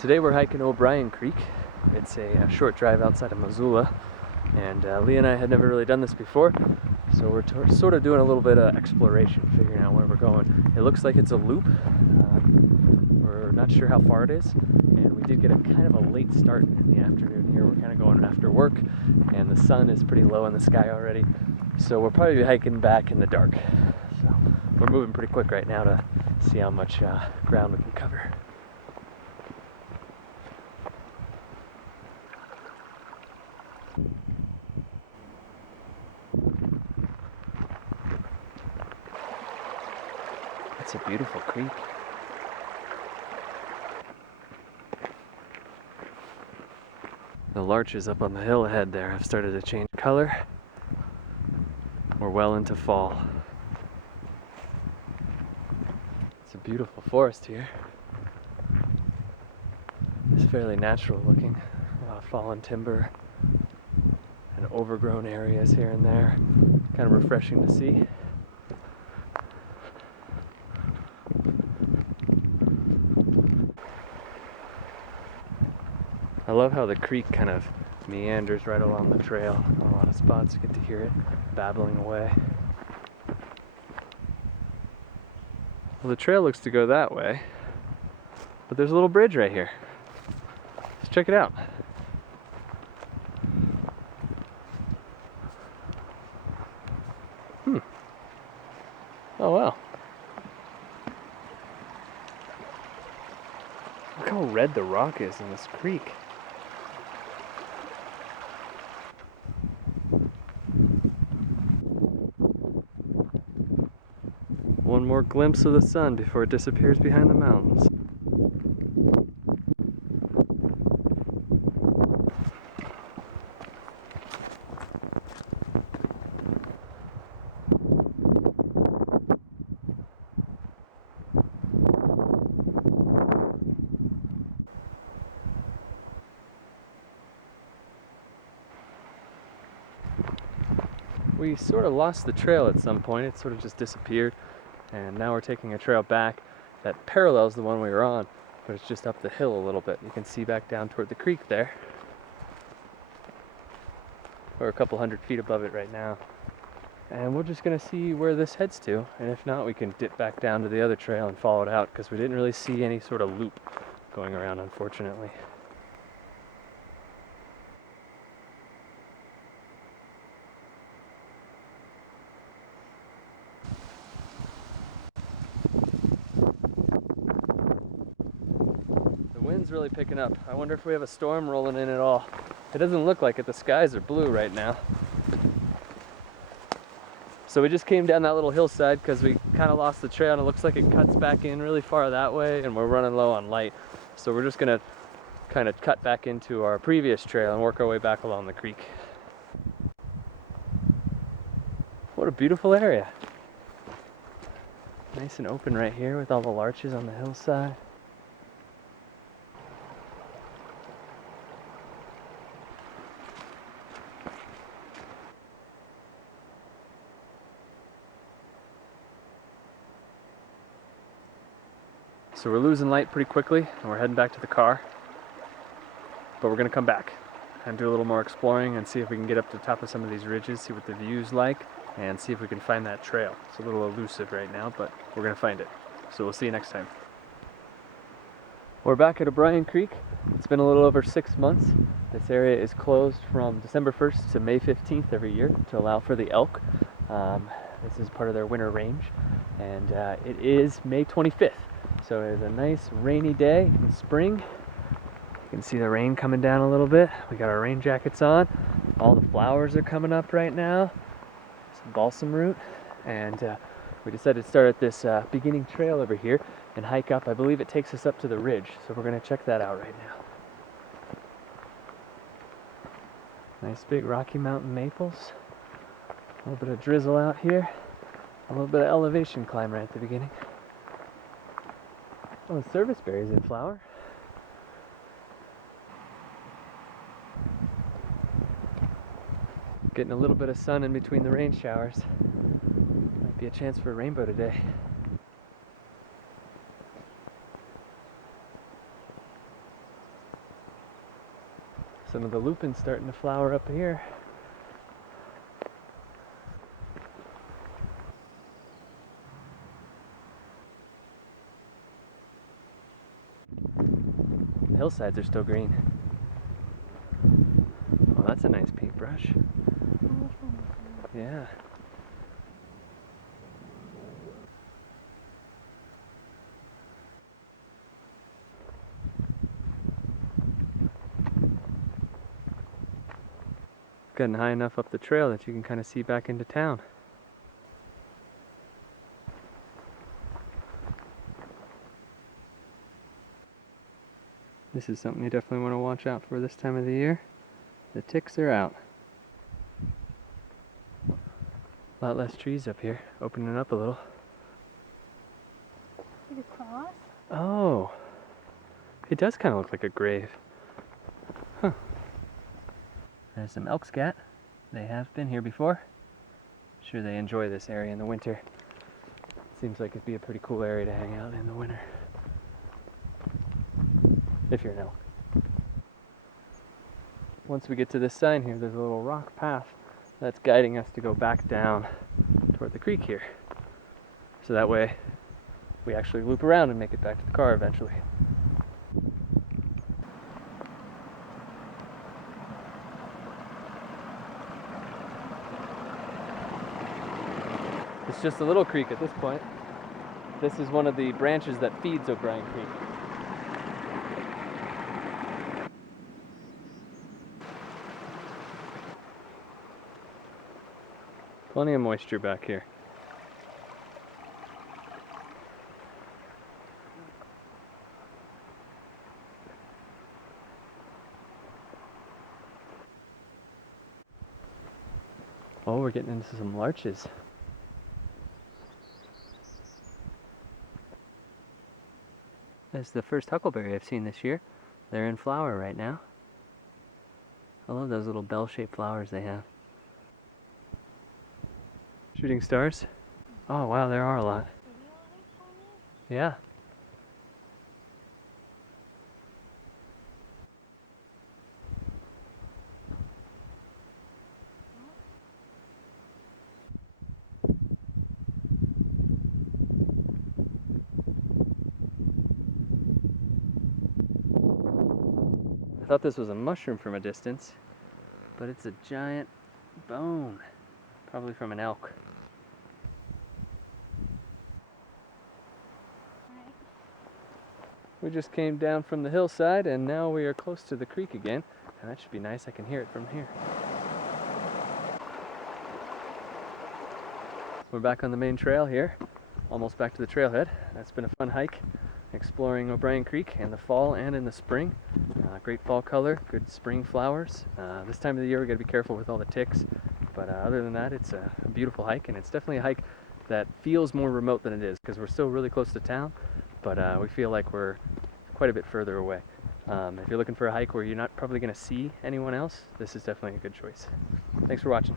Today we're hiking O'Brien Creek. It's a short drive outside of Missoula, and Leah and I had never really done this before, so we're sort of doing a little bit of exploration, figuring out where we're going. It looks like it's a loop. We're not sure how far it is, and we did get a kind of a late start in the afternoon here. We're kind of going after work, and the sun is pretty low in the sky already, so we'll probably be hiking back in the dark. So we're moving pretty quick right now to see how much ground we can cover. It's a beautiful creek. The larches up on the hill ahead there have started to change color. We're well into fall. It's a beautiful forest here. It's fairly natural looking. A lot of fallen timber and overgrown areas here and there. Kind of refreshing to see. I love how the creek kind of meanders right along the trail. A lot of spots you get to hear it babbling away. Well, the trail looks to go that way, but there's a little bridge right here. Let's check it out. Oh wow. Look how red the rock is in this creek. One more glimpse of the sun before it disappears behind the mountains. We sort of lost the trail at some point. It sort of just disappeared, and now we're taking a trail back that parallels the one we were on, but it's just up the hill a little bit. You can see back down toward the creek there. We're a couple hundred feet above it right now, and we're just gonna see where this heads to, and if not, we can dip back down to the other trail and follow it out, because we didn't really see any sort of loop going around, unfortunately. The wind's really picking up. I wonder if we have a storm rolling in at all. It doesn't look like it. The skies are blue right now. So we just came down that little hillside because we kind of lost the trail, and it looks like it cuts back in really far that way, and we're running low on light. So we're just gonna kind of cut back into our previous trail and work our way back along the creek. What a beautiful area. Nice and open right here with all the larches on the hillside. So we're losing light pretty quickly, and we're heading back to the car. But we're gonna come back and do a little more exploring and see if we can get up to the top of some of these ridges, see what the view's like, and see if we can find that trail. It's a little elusive right now, but we're gonna find it. So we'll see you next time. We're back at O'Brien Creek. It's been a little over 6 months. This area is closed from December 1st to May 15th every year to allow for the elk. This is part of their winter range, and it is May 25th. So it is a nice rainy day in spring. You can see the rain coming down a little bit. We got our rain jackets on. All the flowers are coming up right now. Some balsam root. And we decided to start at this beginning trail over here and hike up. I believe it takes us up to the ridge. So we're going to check that out right now. Nice big Rocky Mountain maples. A little bit of drizzle out here. A little bit of elevation climb right at the beginning. Oh, the serviceberry's in flower. Getting a little bit of sun in between the rain showers. Might be a chance for a rainbow today. Some of the lupins starting to flower up here. The hillsides are still green. Oh, that's a nice paintbrush. Yeah. Getting high enough up the trail that you can kind of see back into town. This is something you definitely want to watch out for this time of the year. The ticks are out. A lot less trees up here, opening up a little. Is it a cross? Oh, it does kind of look like a grave. Huh. There's some elk scat. They have been here before. Sure, they enjoy this area in the winter. Seems like it'd be a pretty cool area to hang out in the winter. If you're an elk. Once we get to this sign here, there's a little rock path that's guiding us to go back down toward the creek here. So that way we actually loop around and make it back to the car eventually. It's just a little creek at this point. This is one of the branches that feeds O'Brien Creek. Plenty of moisture back here. Oh, we're getting into some larches. That's the first huckleberry I've seen this year. They're in flower right now. I love those little bell-shaped flowers they have. Shooting stars? Oh wow, there are a lot. Yeah. I thought this was a mushroom from a distance, but it's a giant bone, probably from an elk. We just came down from the hillside and now we are close to the creek again, and that should be nice. I can hear it from here. We're back on the main trail here, almost back to the trailhead. That's been a fun hike, exploring O'Brien Creek in the fall and in the spring. Great fall color, good spring flowers. This time of the year we got to be careful with all the ticks, but other than that it's a beautiful hike, and it's definitely a hike that feels more remote than it is because we're still really close to town, but we feel like we're quite a bit further away. If you're looking for a hike where you're not probably going to see anyone else, this is definitely a good choice. Thanks for watching.